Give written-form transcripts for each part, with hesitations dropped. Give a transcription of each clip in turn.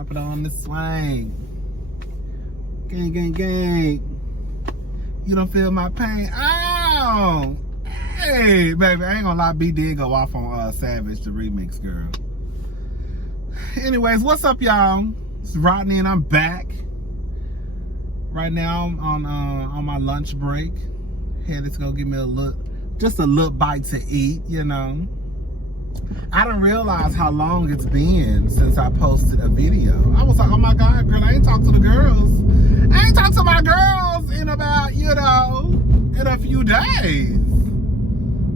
Drop it on the swing. Gang, gang, gang. You don't feel my pain. Oh! Hey, baby, I ain't gonna lie, B did go off on Savage, the remix, girl. Anyways, what's up, y'all? It's Rodney and I'm back. Right now I'm on my lunch break. Headed to go give me just a little bite to eat, you know. I didn't realize how long it's been since I posted a video. I was like, oh my God, girl, I ain't talked to the girls. I ain't talked to my girls in about, in a few days.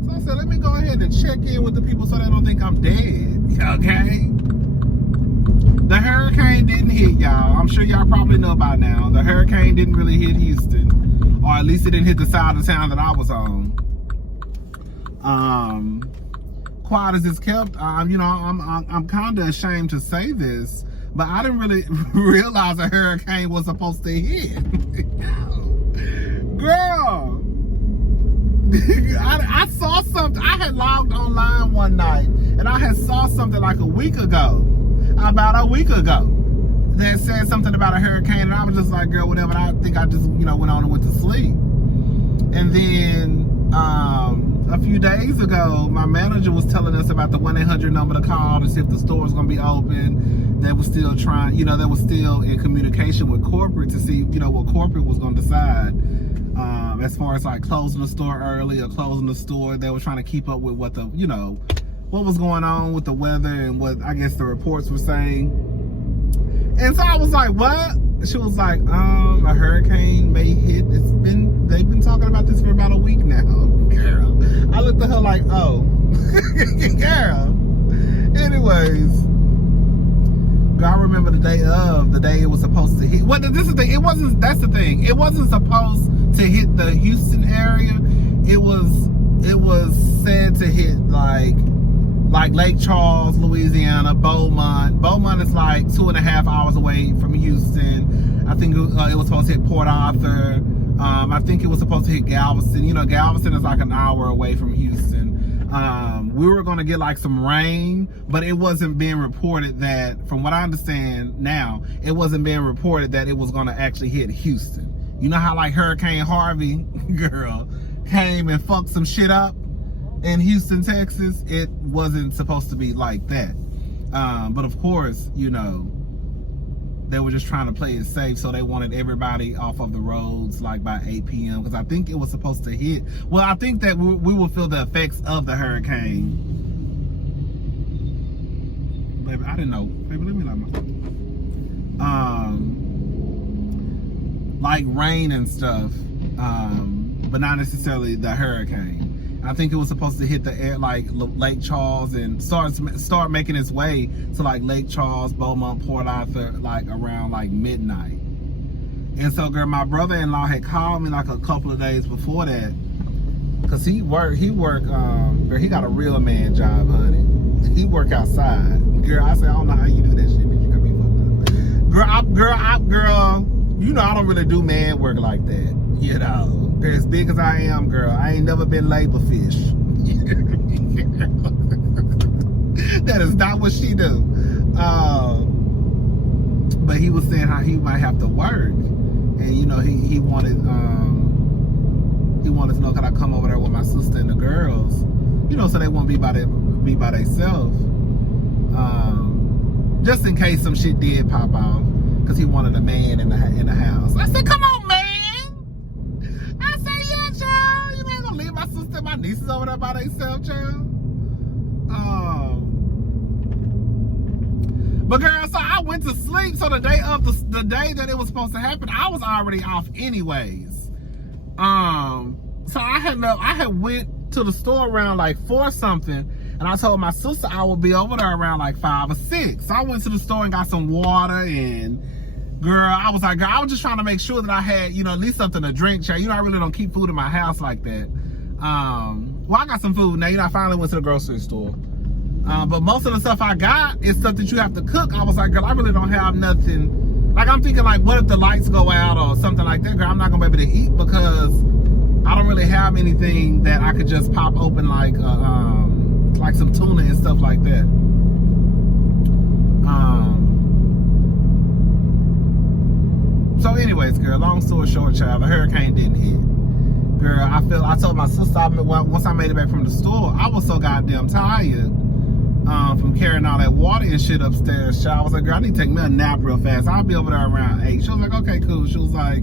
So I said, let me go ahead and check in with the people so they don't think I'm dead, okay? The hurricane didn't hit y'all. I'm sure y'all probably know by now. The hurricane didn't really hit Houston, or at least it didn't hit the side of town that I was on. Quiet as it's kept, I'm kind of ashamed to say this, but I didn't really realize a hurricane was supposed to hit. Girl, I saw something. I had logged online one night, and I had saw something like about a week ago, that said something about a hurricane, and I was just like, girl, whatever. I think I just, went on and went to sleep. And then, a few days ago, my manager was telling us about the 1-800 number to call to see if the store was going to be open. They were still trying, they were still in communication with corporate to see, what corporate was going to decide. As far as like closing the store early or closing the store, they were trying to keep up with what what was going on with the weather and what I guess the reports were saying. And so I was like, what? She was like, a hurricane may hit. They've been talking about this for about a week now. Girl. I looked at her like, oh. Girl. Anyways. Girl, I remember the day it was supposed to hit. Well, this is the thing. That's the thing. It wasn't supposed to hit the Houston area. It was said to hit like Lake Charles, Louisiana, Beaumont. Beaumont is like 2.5 hours away from Houston. I think it was supposed to hit Port Arthur. I think it was supposed to hit Galveston. Galveston is like an hour away from Houston. We were going to get like some rain, but it wasn't being reported that, from what I understand now, it wasn't being reported that it was going to actually hit Houston. You know how like Hurricane Harvey, girl, came and fucked some shit up in Houston, Texas? It wasn't supposed to be like that. But of course, they were just trying to play it safe, so they wanted everybody off of the roads like by 8 p.m. because I think it was supposed to hit. Well, I think that we will feel the effects of the hurricane. Baby, I didn't know. Baby, let me light my like rain and stuff, but not necessarily the hurricane. I think it was supposed to hit the air, like Lake Charles, and start making its way to like Lake Charles, Beaumont, Port Arthur, like around like midnight. And so, girl, my brother-in-law had called me like a couple of days before that, cause he girl, he got a real man job, honey. He work outside. Girl, I said, I don't know how you do that shit, but you got me fucked up. Girl, I don't really do man work like that. As big as I am, girl, I ain't never been labor fish. That is not what she do. But he was saying how he might have to work, and he wanted to know, could I come over there with my sister and the girls, so they won't be by themselves, just in case some shit did pop off, because he wanted a man in the house. I said, come on, man. My sister and my nieces over there by themselves, child. But girl, so I went to sleep. So the day that it was supposed to happen, I was already off anyways. So I had went to the store around like 4 something, and I told my sister I would be over there around like 5 or 6. So I went to the store and got some water, and girl, I was just trying to make sure that I had, at least something to drink, child. I really don't keep food in my house like that. Well, I got some food now. I finally went to the grocery store. But most of the stuff I got is stuff that you have to cook. I was like, girl, I really don't have nothing. Like, I'm thinking, like, what if the lights go out or something like that? Girl, I'm not gonna be able to eat because I don't really have anything that I could just pop open, like some tuna and stuff like that. So anyways, girl, long story short, child, the hurricane didn't hit. Girl, I told my sister, once I made it back from the store, I was so goddamn tired from carrying all that water and shit upstairs, child. I was like, girl, I need to take me a nap real fast. I'll be over there around 8. She was like, okay, cool. She was like,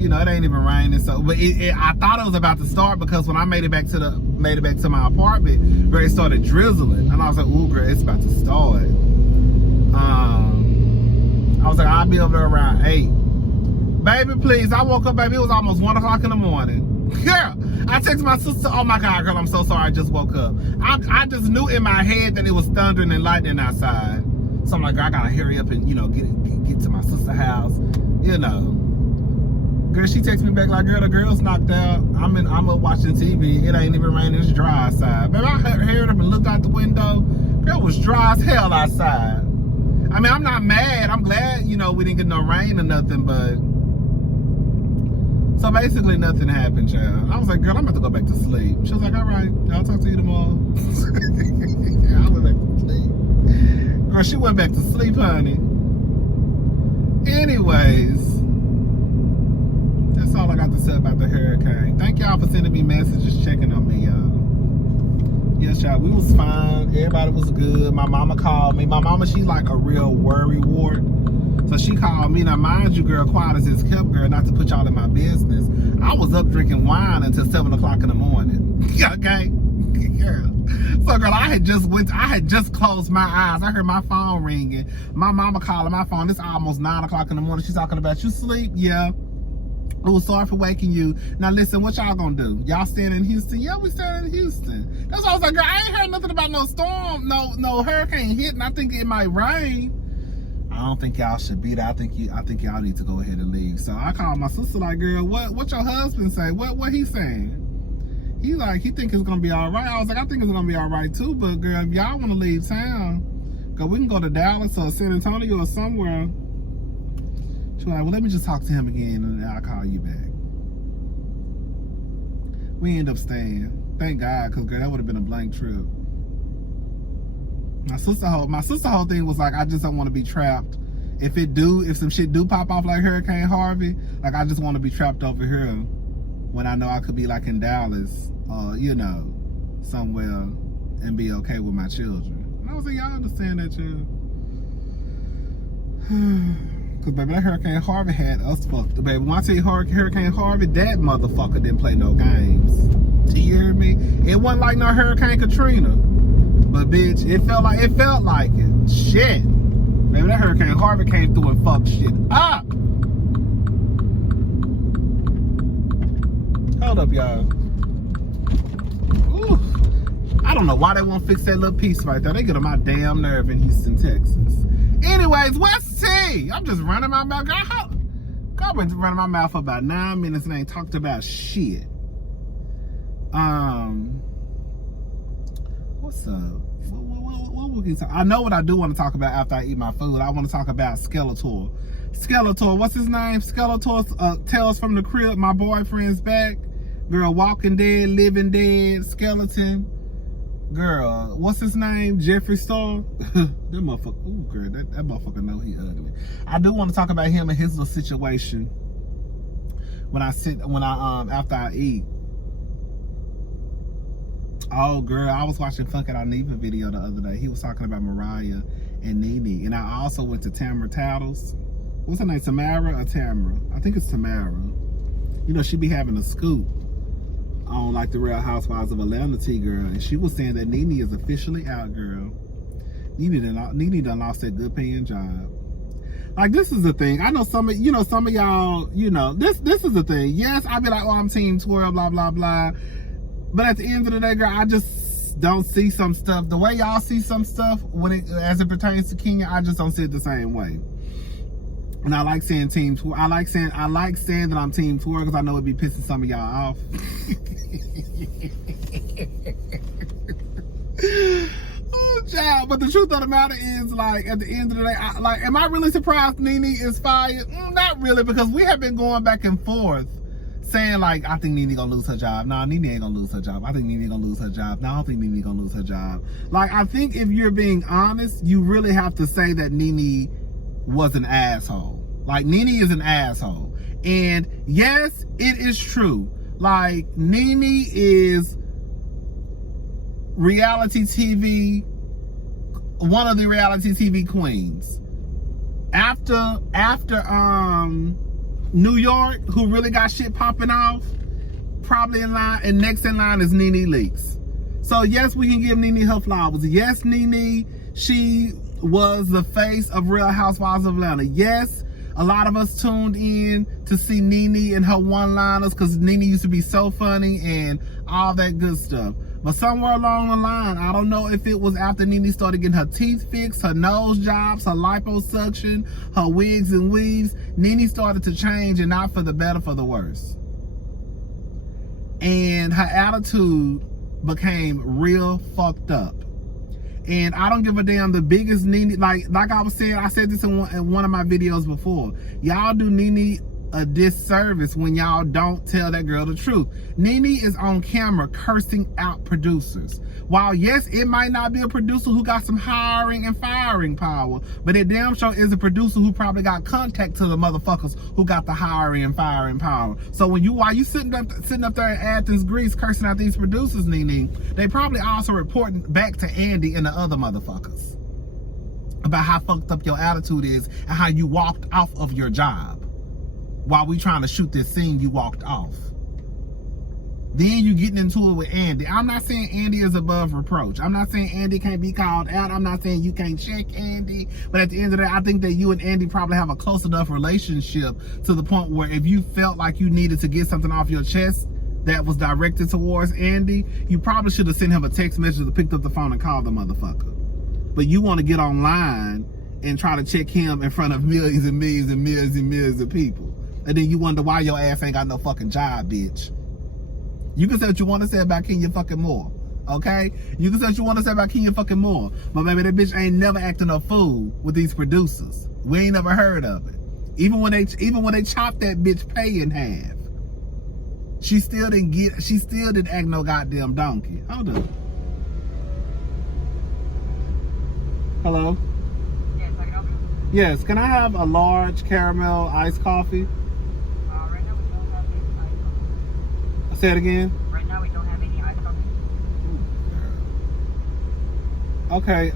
you know, it ain't even raining. So, but I thought it was about to start because when I made it back to my apartment, girl, it started drizzling. And I was like, ooh, girl, it's about to start. I was like, I'll be over there around 8. Baby, please. I woke up, baby. It was almost 1 o'clock in the morning. Girl, I texted my sister, oh my God, girl, I'm so sorry, I just woke up. I just knew in my head that it was thundering and lightning outside. So I'm like, I gotta hurry up and, you know, get to my sister's house, you know. Girl, she texted me back like, girl, the girl's knocked out. I'm up watching TV. It ain't even raining, it's dry outside. Baby, I hurried up and looked out the window. Girl, it was dry as hell outside. I mean, I'm not mad. I'm glad, you know, we didn't get no rain or nothing, but so basically nothing happened, child. I was like, girl, I'm about to go back to sleep. She was like, all right, I'll talk to you tomorrow. Yeah, I went back to sleep. Girl, she went back to sleep, honey. Anyways, that's all I got to say about the hurricane. Thank y'all for sending me messages, checking on me, y'all. Yes, y'all, we was fine. Everybody was good. My mama called me. My mama, she's like a real worry wart. So she called me. Now, mind you, girl, quiet as it's kept, girl, not to put y'all in my business. I was up drinking wine until 7 o'clock in the morning. Okay? Girl. So, girl, I had just closed my eyes. I heard my phone ringing. My mama calling my phone. It's almost 9 o'clock in the morning. She's talking about, you sleep? Yeah. Oh, sorry for waking you. Now, listen, what y'all gonna do? Y'all staying in Houston? Yeah, we staying in Houston. That's why I was like, girl, I ain't heard nothing about no storm, no hurricane hitting. I think it might rain. I don't think y'all should be there. I think y'all need to go ahead and leave. So I called my sister like, girl, what your husband say? What he saying? He like, he think it's gonna be all right. I was like, I think it's gonna be all right too, but girl, if y'all wanna leave town, girl, we can go to Dallas or San Antonio or somewhere. She was like, well, let me just talk to him again and I'll call you back. We end up staying. Thank God, because girl, that would have been a blank trip. My sister whole thing was like, I just don't want to be trapped. If some shit do pop off like Hurricane Harvey, like I just want to be trapped over here when I know I could be like in Dallas or, you know, somewhere and be okay with my children. And I was like, y'all understand that, child? Because, baby, that Hurricane Harvey had us fucked. Baby, when I tell you Hurricane Harvey, that motherfucker didn't play no games. Do you hear me? It wasn't like no Hurricane Katrina. But, bitch, it felt like it. Shit. Baby, that Hurricane Harvey came through and fucked shit up. Hold up, y'all. Ooh. I don't know why they won't fix that little piece right there. They get on my damn nerve in Houston, Texas. Anyways, what's tea? I'm just running my mouth. I've been running my mouth for about 9 minutes and ain't talked about shit. What's up? What we can talk? I know what I do want to talk about after I eat my food. I want to talk about Skeletor. Skeletor, what's his name? Skeletor, Tales from the Crypt, My Boyfriend's Back. Girl, Walking Dead, Living Dead, Skeleton. Girl, what's his name? Jeffree Star. That motherfucker. Ooh, girl, that motherfucker know he ugly. I do want to talk about him and his little situation after I eat. Oh, girl, I was watching Funkin' Aniva video the other day. He was talking about Mariah and Nene. And I also went to Tamara Tattles. What's her name? Tamara or Tamara? I think it's Tamara. You know, she be having a scoop on like the Real Housewives of Atlanta girl, and she was saying that Nene is officially out, girl. Nene done lost that good paying job. Like, this is the thing. I know some of y'all, this is the thing. Yes, I'd be like, oh, I'm Team 12, blah, blah, blah. But at the end of the day, girl, I just don't see some stuff. The way y'all see some stuff as it pertains to Kenya, I just don't see it the same way. And I like saying Team 12. I like saying that I'm Team 12 because I know it'd be pissing some of y'all off. Oh, child. But the truth of the matter is, like, at the end of the day, am I really surprised Nene is fired? Not really, because we have been going back and forth saying, like, I think Nene gonna lose her job. No, Nene ain't gonna lose her job. I think Nene gonna lose her job. No, I don't think Nene gonna lose her job. Like, I think if you're being honest, you really have to say that Nene was an asshole. Like, Nene is an asshole. And yes, it is true. Like, Nene is reality TV, one of the reality TV queens. After New York, who really got shit popping off, probably in line, and next in line is Nene Leakes. So yes, we can give Nene her flowers. Yes, Nene, she was the face of Real Housewives of Atlanta. Yes, a lot of us tuned in to see Nene and her one-liners because Nene used to be so funny and all that good stuff. But somewhere along the line, I don't know if it was after Nene started getting her teeth fixed, her nose jobs, her liposuction, her wigs and weaves, Nene started to change, and not for the better, for the worse. And her attitude became real fucked up. And I don't give a damn, the biggest Nene, like I was saying, I said this in one of my videos before. Y'all do Nene a disservice when y'all don't tell that girl the truth. Nene is on camera cursing out producers. While yes, it might not be a producer who got some hiring and firing power, but it damn sure is a producer who probably got contact to the motherfuckers who got the hiring and firing power. So while you sitting up there in Athens, Greece, cursing out these producers, Nene, they probably also reporting back to Andy and the other motherfuckers about how fucked up your attitude is and how you walked off of your job. While we trying to shoot this scene, you walked off. Then you getting into it with Andy. I'm not saying Andy is above reproach. I'm not saying Andy can't be called out. I'm not saying you can't check Andy. But at the end of the day, I think that you and Andy probably have a close enough relationship to the point where if you felt like you needed to get something off your chest that was directed towards Andy, you probably should have sent him a text message or picked up the phone and called the motherfucker. But you want to get online and try to check him in front of millions and millions and millions and millions of people. And then you wonder why your ass ain't got no fucking job, bitch. You can say what you want to say about Kenya fucking Moore, okay? You can say what you want to say about Kenya fucking Moore, but maybe that bitch ain't never acting a fool with these producers. We ain't never heard of it. Even when they chopped that bitch pay in half, she still didn't act no goddamn donkey. Hold up. Hello? Yes, I can help you. Yes, can I have a large caramel iced coffee? Right now we don't have any iced coffee. Say it again. Right now we don't have any iced coffee. Okay,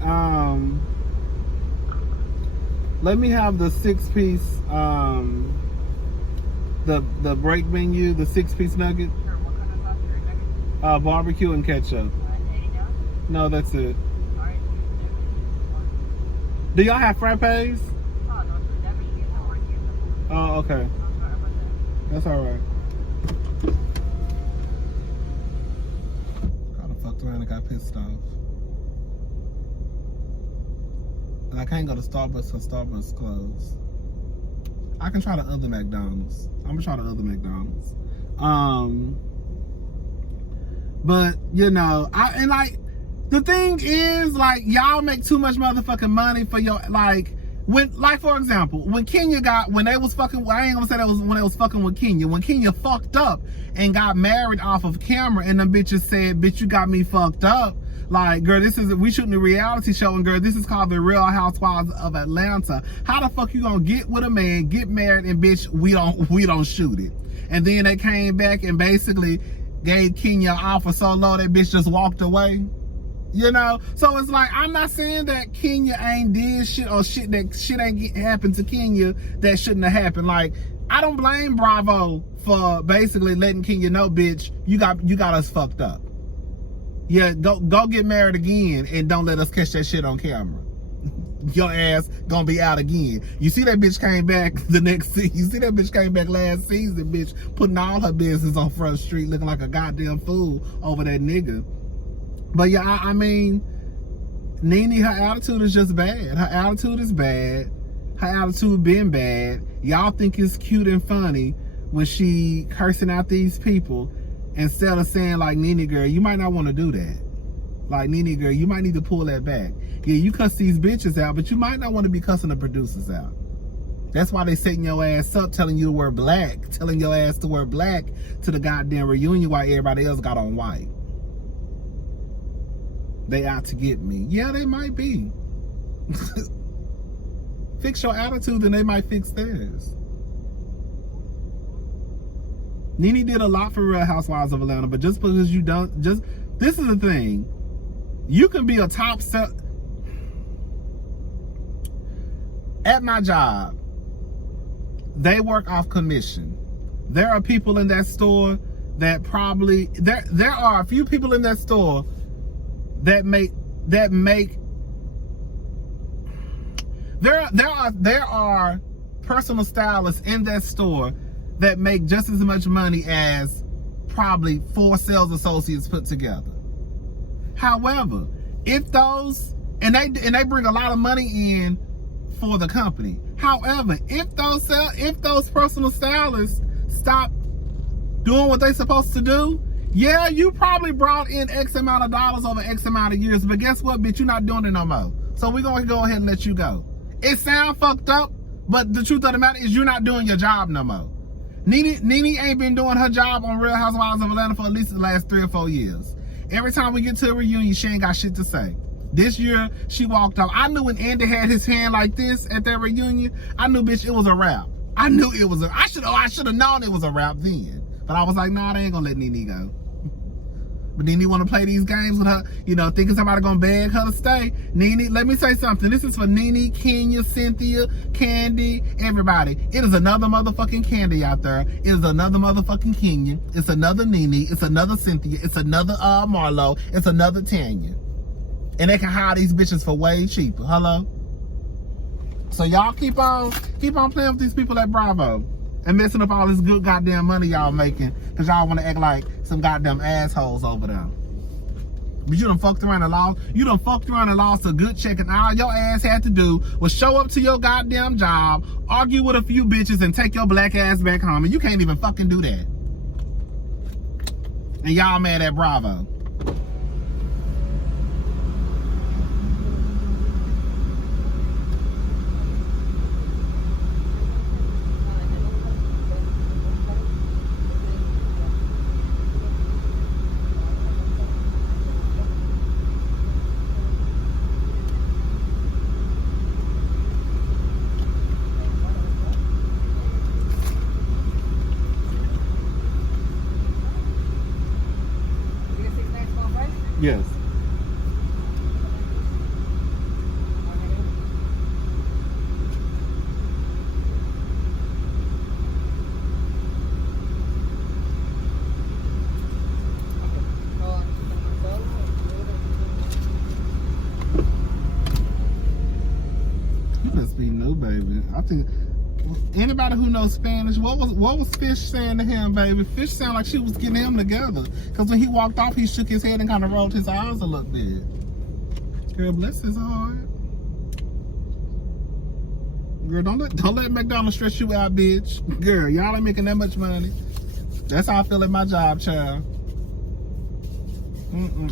let me have the 6-piece, the break menu, the 6-piece nugget. Sure, what kind of sauce are you making? Barbecue and ketchup. Anything else? No, that's it. Alright, Do y'all have frappes? oh, no, that means you don't work here. Oh, okay. I'm sorry about that. That's alright. Kinda fucked around and got pissed off. And I can't go to Starbucks because Starbucks closed. I can try the other McDonald's. I'm gonna try the other McDonald's. But you know, the thing is, like, y'all make too much motherfucking money for your, for example, when they was fucking, I ain't gonna say that was when they was fucking with Kenya. When Kenya fucked up and got married off of camera, and them bitches said, "Bitch, you got me fucked up." Like, girl, we shooting a reality show, and girl, this is called the Real Housewives of Atlanta. How the fuck you gonna get with a man, get married, and bitch, we don't shoot it? And then they came back and basically gave Kenya an offer so low that bitch just walked away. You know? So it's like, I'm not saying that Kenya ain't did shit or shit ain't happened to Kenya that shouldn't have happened. Like, I don't blame Bravo for basically letting Kenya know, bitch, you got us fucked up. Yeah, go get married again and don't let us catch that shit on camera. Your ass gonna be out again. You see that bitch came back you see that bitch came back last season, bitch, putting all her business on Front Street, looking like a goddamn fool over that nigga. But yeah, I mean, Nene, her attitude is just bad. Her attitude is bad. Her attitude been bad. Y'all think it's cute and funny when she cursing out these people, instead of saying, like, Nene girl, you might not want to do that. Like, Nene girl, you might need to pull that back. Yeah, you cuss these bitches out, but you might not want to be cussing the producers out. That's why they setting your ass up, telling you to wear black, telling your ass to wear black to the goddamn reunion while everybody else got on white. They out to get me. Yeah, they might be. fix your attitude, then they might fix theirs. Nene did a lot for Real Housewives of Atlanta, but just because you don't, this is the thing. You can be a top at my job, they work off commission. There are people in that store that probably, there are a few people in that store that make there are personal stylists in that store that make just as much money as probably 4 sales associates put together. However, if those, and they bring a lot of money in for the company. However, if those personal stylists stop doing what they're supposed to do, yeah, you probably brought in X amount of dollars over X amount of years, but guess what, bitch, you're not doing it no more. So we're going to go ahead and let you go. It sounds fucked up, but the truth of the matter is you're not doing your job no more. Nene ain't been doing her job on Real Housewives of Atlanta for at least the last 3 or 4 years. Every time we get to a reunion, she ain't got shit to say. This year, she walked off. I knew when Andy had his hand like this at that reunion, I knew, bitch, it was a wrap. I knew it was I should have known it was a wrap then. But I was like, nah, they ain't gonna let Nene go. But Nene want to play these games with her, thinking somebody gonna beg her to stay. Nene, let me say something. This is for Nene, Kenya, Cynthia, Candy, everybody. It is another motherfucking Candy out there. It is another motherfucking Kenya. It's another Nene. It's another Cynthia. It's another Marlo. It's another Tanya. And they can hire these bitches for way cheaper. Hello? So y'all keep on playing with these people at Bravo. And messing up all this good goddamn money y'all making because y'all want to act like some goddamn assholes over there. But you done fucked around and lost a good check, and all your ass had to do was show up to your goddamn job, argue with a few bitches, and take your black ass back home. And you can't even fucking do that. And y'all mad at Bravo. Yes. You must be new, baby. I think anybody who knows Spanish, what was Fish saying to him, baby? Fish sounded like she was getting him together. Because when he walked off, he shook his head and kind of rolled his eyes a little bit. Girl, bless his heart. Girl, don't let McDonald's stress you out, bitch. Girl, y'all ain't making that much money. That's how I feel at my job, child.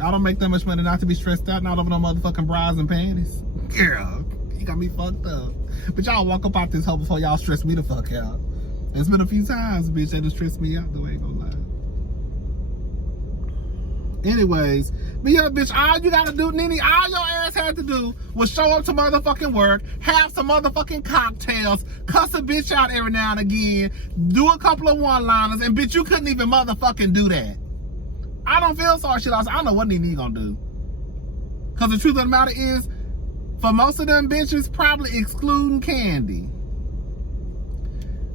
I don't make that much money not to be stressed out, not over no motherfucking bras and panties. Girl, you got me fucked up. But y'all walk up out this hole before y'all stress me the fuck out. It's been a few times, bitch, they just stressed me out, though, I ain't gonna lie. Anyways, but yeah, bitch, all you gotta do, Nene, all your ass had to do was show up to motherfucking work, have some motherfucking cocktails, cuss a bitch out every now and again, do a couple of one-liners, and bitch, you couldn't even motherfucking do that. I don't feel sorry, shit. I don't know what Nene gonna do. Cause the truth of the matter is, for most of them bitches, probably excluding Candy,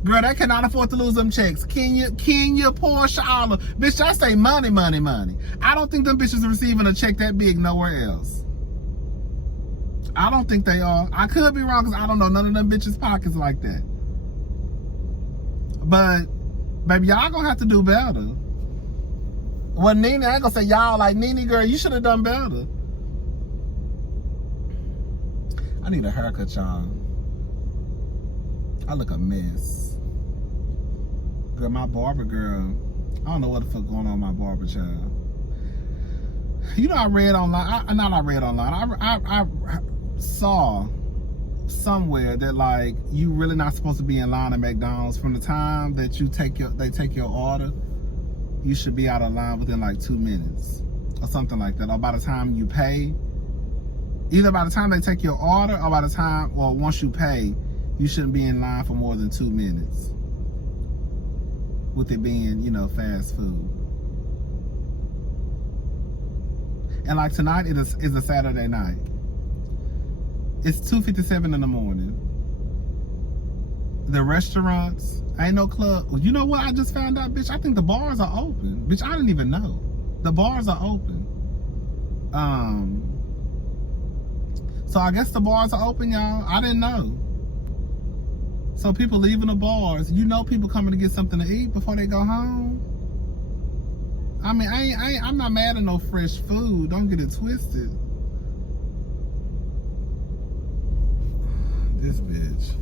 girl, they cannot afford to lose them checks. Kenya, Portia, all of, bitch, I say money, money, money. I don't think them bitches are receiving a check that big nowhere else. I don't think they are. I could be wrong because I don't know none of them bitches' pockets like that. But, baby, y'all gonna have to do better. Well, Nene, I ain't gonna say y'all, like, Nene, girl, you should have done better. I need a haircut, y'all. I look a mess. Girl, my barber girl, I don't know what the fuck going on with my barber, child. I read online, I saw somewhere that, like, you really not supposed to be in line at McDonald's. From the time that they take your order, you should be out of line within like 2 minutes or something like that. Or by the time you pay, either by the time they take your order or by the time, well, once you pay, you shouldn't be in line for more than 2 minutes. With it being, you know, fast food. And like tonight is a Saturday night. It's 2:57 in the morning. The restaurants, ain't no club. You know what I just found out, bitch? I think the bars are open. Bitch, I didn't even know. The bars are open. So I guess the bars are open, y'all. I didn't know. So people leaving the bars. You know people coming to get something to eat before they go home. I mean, I'm not mad at no fresh food. Don't get it twisted. This bitch.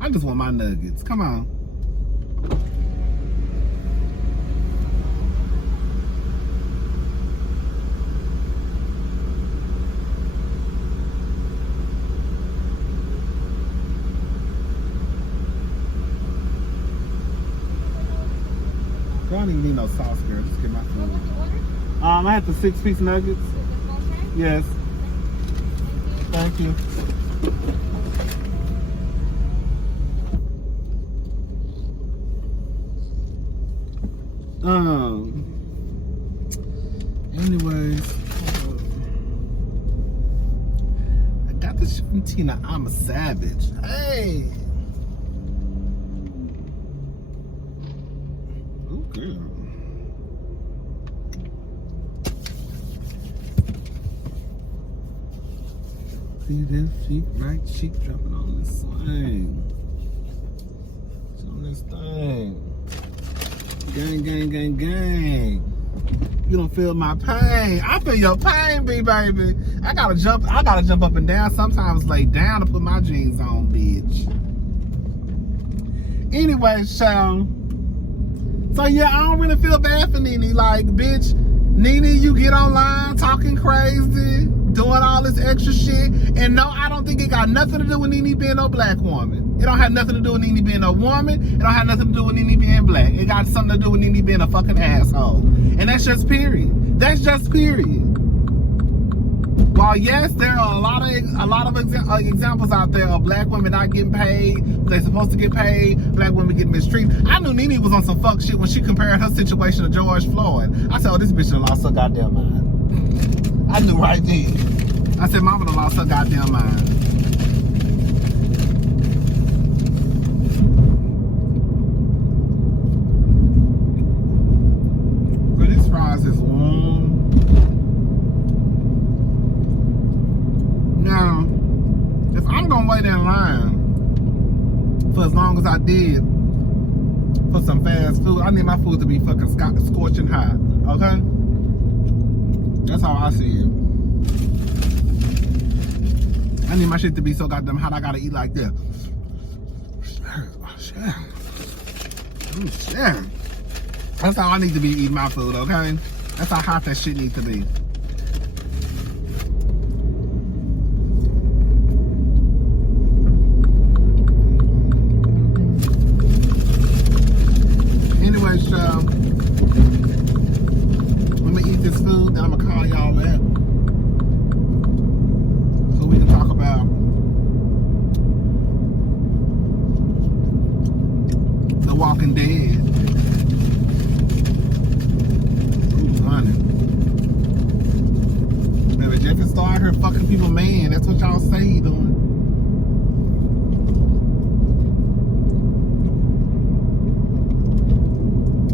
I just want my nuggets. Come on. I don't even need no sauce, girl. Just get my food. I had the 6-piece nuggets. Yes. Thank you. Anyways, I got this shit from Tina. I'm a savage. Hey. Oh, girl. See this cheek, right cheek dropping on this thing. It's on this thing. Gang, gang, gang, gang. You don't feel my pain. I feel your pain, baby. I gotta jump up and down. Sometimes lay down to put my jeans on, bitch. Anyway, so yeah, I don't really feel bad for Nene. Like, bitch, Nene, you get online talking crazy, doing all this extra shit. And no, I don't think it got nothing to do with Nene being no black woman. It don't have nothing to do with Nene being a woman. It don't have nothing to do with Nene being black. It got something to do with Nene being a fucking asshole. And that's just period. That's just period. While yes, there are a lot of examples out there of black women not getting paid, they're supposed to get paid, black women getting mistreated. I knew Nene was on some fuck shit when she compared her situation to George Floyd. I said, oh, this bitch done lost her goddamn mind. I knew right then. I said, mama done lost her goddamn mind. But these fries is warm. Now, if I'm gonna wait in line for as long as I did for some fast food, I need my food to be fucking scorching hot, okay? That's how I see it. I need my shit to be so goddamn hot, I gotta eat like this. Shit. That's how I need to be eating my food, okay? That's how hot that shit needs to be. Anyway, so let me eat this food, then I'm gonna call y'all back so we can talk about The Walking Dead. Ooh, honey. Baby, Jeff is starting her fucking people, man. That's what y'all say he doing.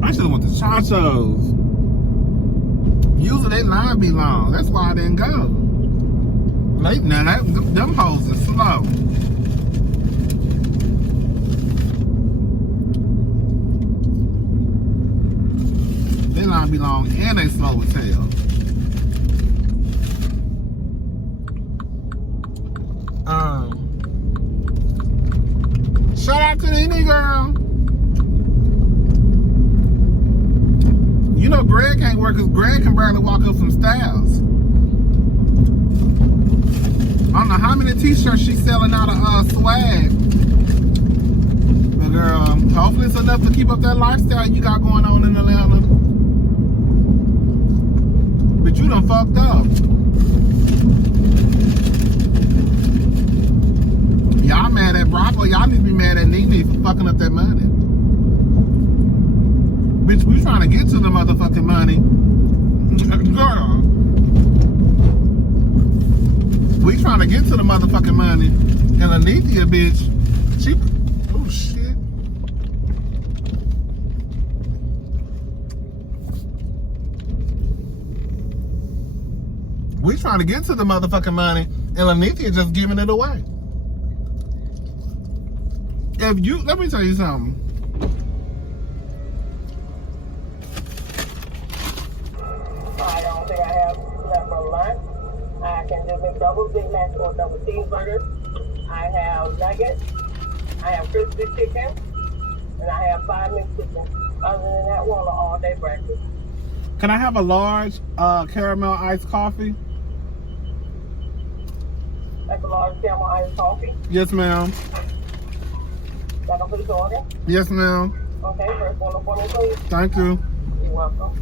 I should have went to Chacho's. Usually they line be long. That's why I didn't go. Now them hoes are slow. They line be long and they slow as hell. Shout out to Nene girl. You know Greg can't work because Greg can barely walk up some stairs. I don't know how many t-shirts she's selling out of swag. But girl, hopefully it's enough to keep up that lifestyle you got going on in Atlanta. But you done fucked up. y'all mad at Barber. Y'all need to be mad at Nene for fucking up that money. Bitch, we trying to get to the motherfucking money. Girl. We trying to get to the motherfucking money. And Anithia, bitch, she... Oh, shit. We trying to get to the motherfucking money, and Anithia just giving it away. If you... Let me tell you something. I don't think I have enough for lunch. I can just make double Big Macs or double cheeseburgers. I have nuggets. I have crispy chicken. And I have 5 mixed chicken. Other than that, we're on an all-day breakfast. Can I have a large caramel iced coffee? That's a large caramel iced coffee. Yes, ma'am. That can put it order? Yes, ma'am. Okay, first one for me, please. Thank you. You're welcome.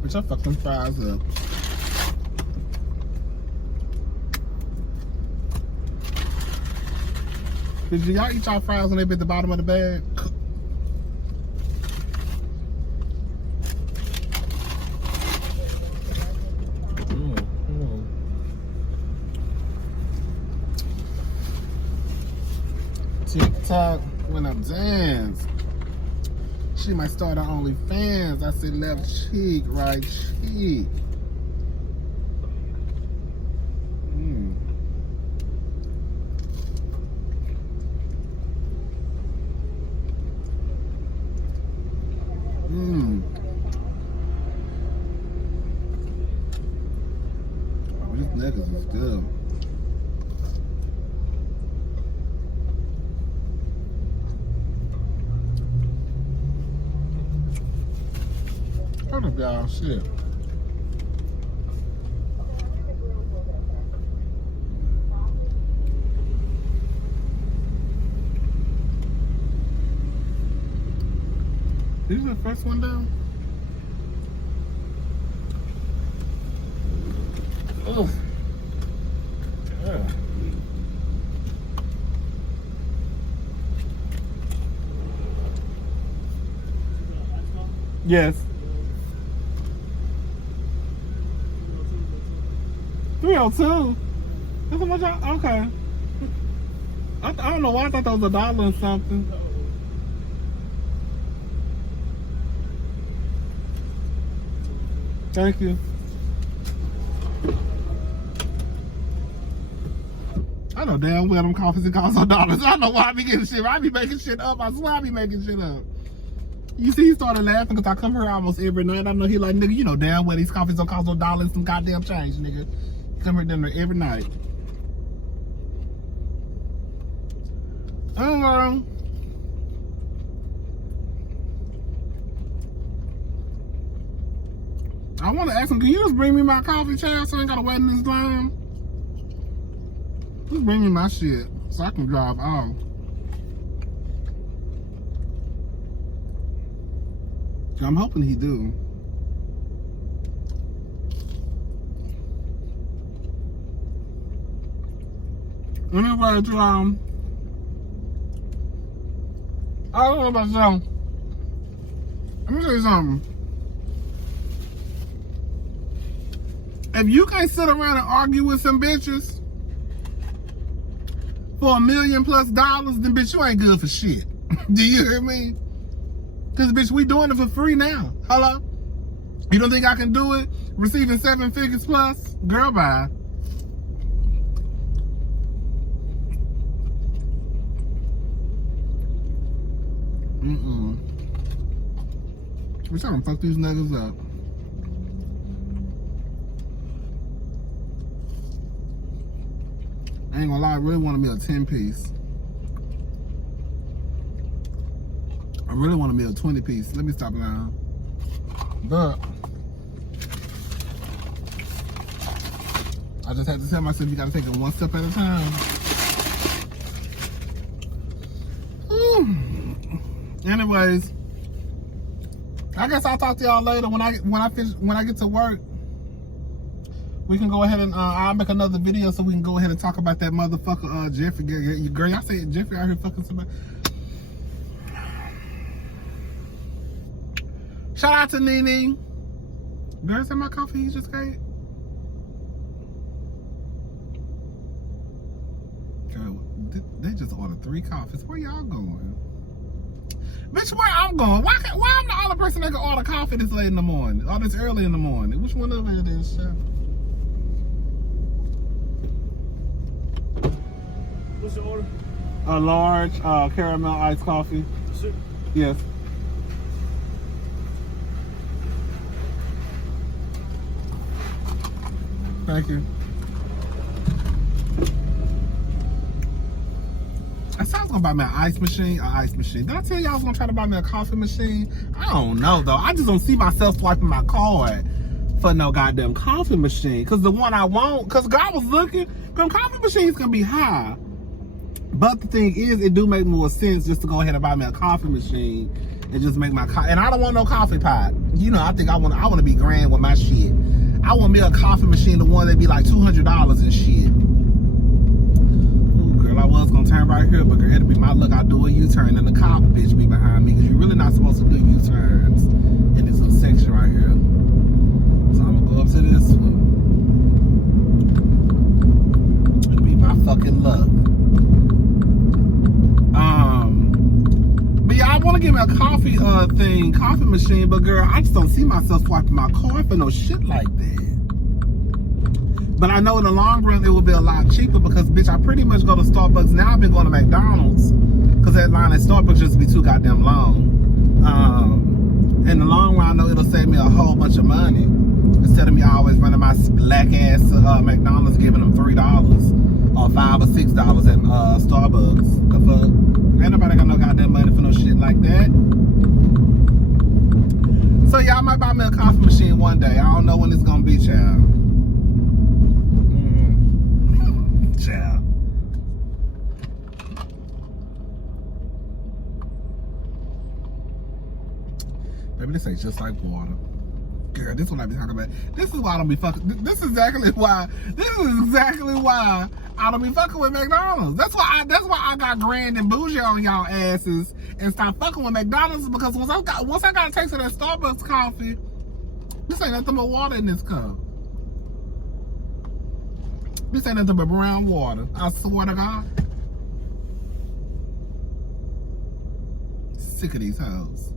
Bitch, I fucked them fries up. Did y'all eat y'all fries when they bit the bottom of the bag? TikTok when I dance. She might start her OnlyFans. I said left cheek, right cheek. Oh, this niggas is good. Hold up, y'all. Shit. Is the first one down? Oh. Yeah. Yes. 302. That's how much okay. I don't know why I thought that was $1 or something. Thank you. I know damn well them coffees and cost $1. I know why I be getting shit. I be making shit up. I swear I be making shit up. You see, he started laughing because I come here almost every night. I know he like, nigga, you know damn well these coffees don't cost $1 and some goddamn change, nigga. He come here down there every night. I don't know. I want to ask him, can you just bring me my coffee, child, so I ain't got to wait in this line? Just bring me my shit so I can drive off. I'm hoping he do. Anyway, I don't know about something. Let me tell you something. If you can't sit around and argue with some bitches for $1 million plus, then bitch, you ain't good for shit. Do you hear me? Cause bitch, we doing it for free now. Hello? You don't think I can do it? Receiving 7 figures plus? Girl, bye. We're trying to fuck these niggas up. I ain't gonna lie, I really wanted me a 10-piece. I really want me a 20-piece. Let me stop now. But I just had to tell myself you gotta take it one step at a time. Anyways, I guess I'll talk to y'all later when I get to work. We can go ahead and I'll make another video so we can go ahead and talk about that motherfucker Jeffrey. Girl, y'all say Jeffrey out here fucking somebody. Shout out to Nene. Girl, is that my coffee you just ate? Girl, they just ordered 3 coffees. Where y'all going? Bitch, where I'm going? Why I'm the only person that can order coffee this late in the morning? Or this early in the morning? Which one of it is, chef? What's your order? A large caramel iced coffee. Sure. Yes. Thank you. I said I was gonna buy me an ice machine. Did I tell you I was gonna try to buy me a coffee machine? I don't know though. I just don't see myself swiping my card for no goddamn coffee machine. Cause the one I want, cause God was looking, cause coffee machines can be high. But the thing is, it do make more sense just to go ahead and buy me a coffee machine and just make my coffee. And I don't want no coffee pot. You know, I think I want to be grand with my shit. I want me a coffee machine, the one that be like $200 and shit. Ooh, girl, I was gonna turn right here, but girl, it'll be my luck. I do a U-turn and the cop bitch be behind me because you're really not supposed to do U-turns in this little section right here. So I'm gonna go up to this one. It'll be my fucking luck. But yeah, I want to get me a coffee coffee machine, but girl, I just don't see myself swiping my card for no shit like that. But I know in the long run it will be a lot cheaper because bitch, I pretty much go to Starbucks now. I've been going to McDonald's because that line at Starbucks just be too goddamn long. In the long run, I know it'll save me a whole bunch of money instead of me always running my black ass McDonald's, giving them $3 or $5 or $6 at Starbucks. The fuck? Ain't nobody got no goddamn money for no shit like that. So yeah, I might buy me a coffee machine one day. I don't know when it's gonna be, child. Child. Baby, this ain't just like water. Girl, this one I be talking about. This is why I don't be fucking. This is exactly why I don't be fucking with McDonald's. That's why I got grand and bougie on y'all asses and stop fucking with McDonald's, because once I got a taste of that Starbucks coffee, this ain't nothing but water in this cup. This ain't nothing but brown water. I swear to God. Sick of these hoes.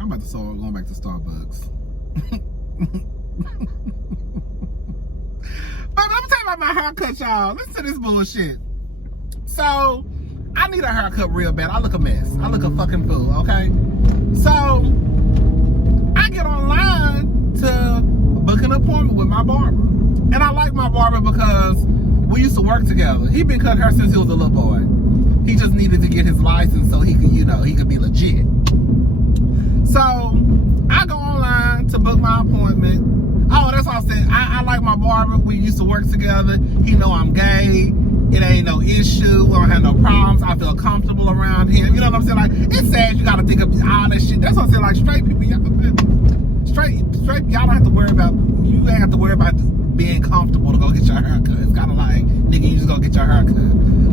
I'm about to start going back to Starbucks. But let me tell you about my haircut, y'all. Listen to this bullshit. So, I need a haircut real bad. I look a mess. I look a fucking fool, okay? So, I get online to book an appointment with my barber. And I like my barber because we used to work together. He been cutting hair since he was a little boy. He just needed to get his license so he could, he could be legit. So, I go online to book my appointment. Oh, that's all I said. I like my barber. We used to work together. He know I'm gay. It ain't no issue. We don't have no problems. I feel comfortable around him. You know what I'm saying? Like, it's sad you gotta think of all that shit. That's what I'm saying. Like, straight people, y'all don't have to worry about, you ain't have to worry about being comfortable to go get your haircut. It's kind of like, nigga, you just go get your haircut.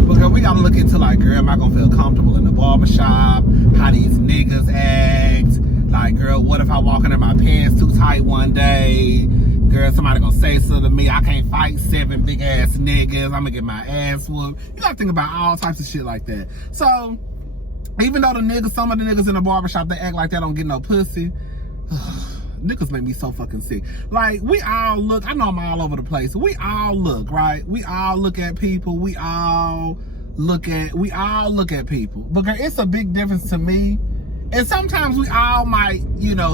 But girl, we gotta look into like, girl, am I gonna feel comfortable in the barbershop? How these niggas act? Like, girl, what if I walk in my pants too tight one day? Girl, somebody gonna say something to me. I can't fight 7 big ass niggas. I'm gonna get my ass whooped. You gotta think about all types of shit like that. So, even though some of the niggas in the barbershop, they act like they don't get no pussy. Niggas make me so fucking sick. Like, we all look, I know I'm all over the place. We all look, right? We all look at people. We all look at people. But girl, it's a big difference to me. And sometimes we all might,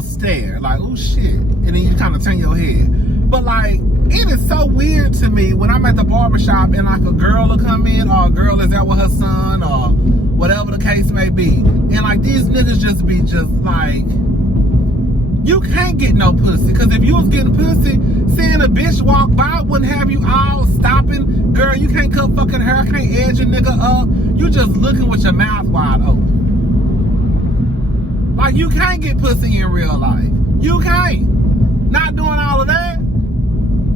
stare. Like, oh shit. And then you kind of turn your head. But like, it is so weird to me when I'm at the barbershop and like a girl will come in, or a girl is out with her son, or whatever the case may be. And like, these niggas just be like, you can't get no pussy. Because if you was getting pussy, seeing a bitch walk by wouldn't have you all stopping. Girl, you can't cut fucking hair, can't edge a nigga up. You just looking with your mouth wide open. Like, you can't get pussy in real life. You can't. Not doing all of that.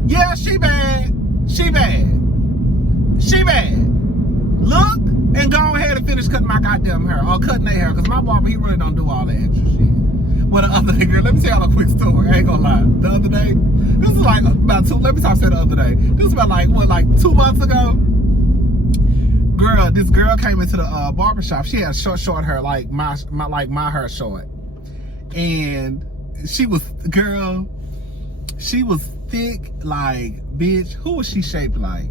Yeah, she bad. She bad. She bad. Look and go ahead and finish cutting my goddamn hair. Or cutting their hair. Because my barber, he really don't do all that extra shit. Well, the other day, girl, let me tell y'all a quick story. I ain't gonna lie. The other day, this was like about let me talk to the other day. This was about like 2 months ago. Girl, this girl came into the barber shop. She had short hair, like my hair short. And she was thick, like, bitch, who was she shaped like?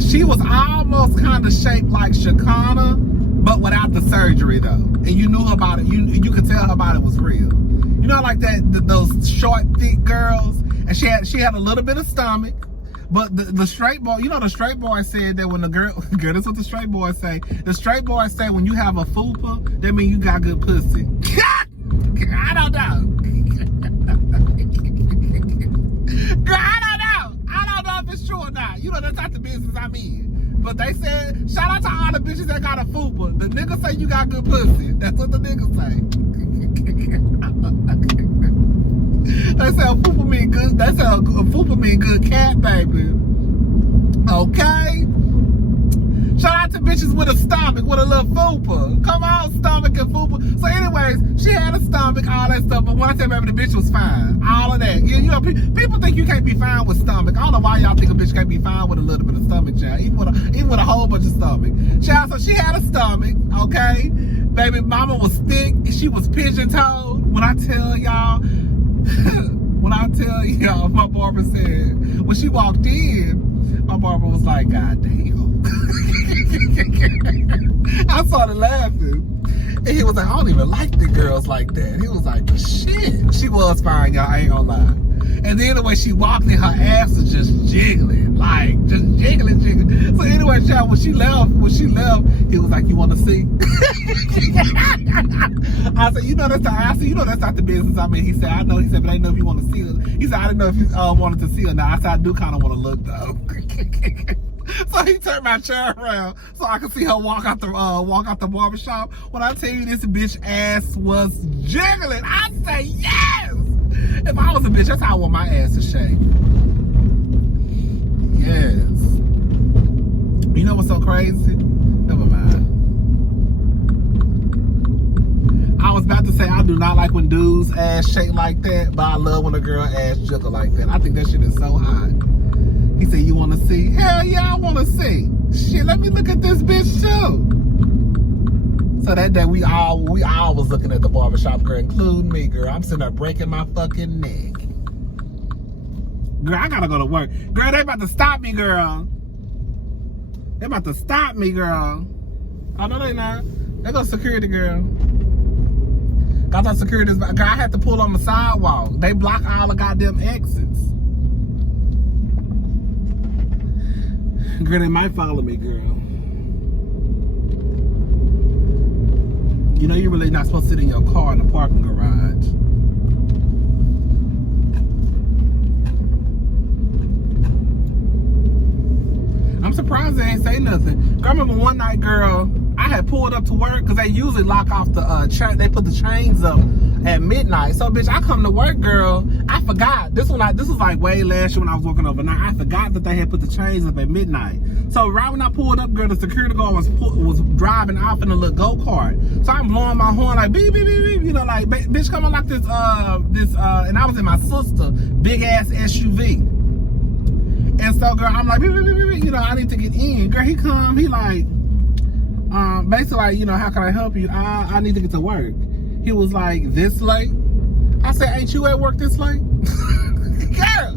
She was almost kind of shaped like Shakana, but without the surgery though. And you knew about it. You could tell her about it was real. You know, like those short, thick girls. And she had a little bit of stomach. But the straight boy, you know, the straight boy said that when the girl, this is what the straight boy say. The straight boy say when you have a fupa, that means you got good pussy. I don't know. Girl, I don't know. I don't know if it's true or not. You know, that's not the business I'm in. But they said, shout out to all the bitches that got a fupa. The niggas say you got good pussy. That's what the niggas say. They say a fupa mean good. They say a fupa mean good cat, baby. Okay? Shout out to bitches with a stomach, with a little fupa. Come on, stomach and fupa. So anyways, she had a stomach, all that stuff. But when I tell baby, the bitch was fine. All of that. You know, people think you can't be fine with stomach. I don't know why y'all think a bitch can't be fine with a little bit of stomach, child. Even with a whole bunch of stomach. Child, so she had a stomach, okay? Baby mama was thick. She was pigeon-toed. When I tell y'all, my barber said, when she walked in, my barber was like, God damn. I started laughing. And he was like, I don't even like the girls like that. He was like, shit. She was fine, y'all. I ain't gonna lie. And then the way she walked in, her ass was just jiggling. Like, just jiggling. So anyway, child, when she left, he was like, you want to see? I said, you know that's not the business I'm in. He said, I know. He said, but I didn't know if you want to see her. He said, I didn't know if you wanted to see her. Now I said, I do kind of want to look though. So he turned my chair around so I could see her walk out the barbershop. When I tell you this bitch ass was jiggling, I say yes. If I was a bitch, that's how I want my ass to shake. Yes. You know what's so crazy? Never mind. I was about to say I do not like when dudes ass shake like that, but I love when a girl ass jiggle like that. I think that shit is so hot. He said, you want to see? Hell yeah, I want to see. Shit, let me look at this bitch too. So that day we all was looking at the barbershop, girl, including me, girl. I'm sitting there breaking my fucking neck. Girl, I gotta go to work. Girl, they about to stop me, girl. They about to stop me, girl. Oh, no, they not. They go security, girl. Got that security. Girl, I had to pull on the sidewalk. They block all the goddamn exits. Girl, they might follow me, girl. You know you're really not supposed to sit in your car in the parking garage. I'm surprised they ain't say nothing. Girl, I remember one night, girl, I had pulled up to work because they usually lock off the they put the chains up at midnight. So bitch, I come to work, girl. I forgot. This was like way last year when I was working overnight. I forgot that they had put the chains up at midnight. So right when I pulled up, girl, the security guard was driving off in a little go-kart. So I'm blowing my horn like beep beep beep beep, you know, like bitch come on like this and I was in my sister big ass SUV. And so girl, I'm like beep beep beep beep, you know, I need to get in. Girl, he come, he like basically like, you know, how can I help you? I need to get to work. He was like, this late? I said, ain't you at work this late? Girl.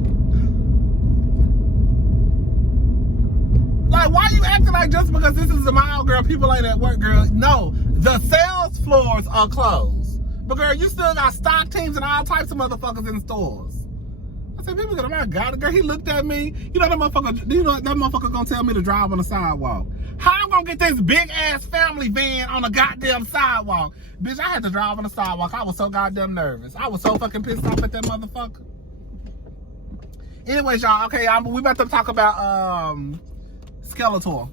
Like, why you acting like just because this is a mile, girl, people ain't at work, girl? No, the sales floors are closed. But girl, you still got stock teams and all types of motherfuckers in stores. I said, people, oh my God, girl, he looked at me. You know that motherfucker gonna tell me to drive on the sidewalk. How I'm gonna get this big ass family van on a goddamn sidewalk? Bitch, I had to drive on the sidewalk. I was so goddamn nervous. I was so fucking pissed off at that motherfucker. Anyways, y'all, okay, we about to talk about Skeletor.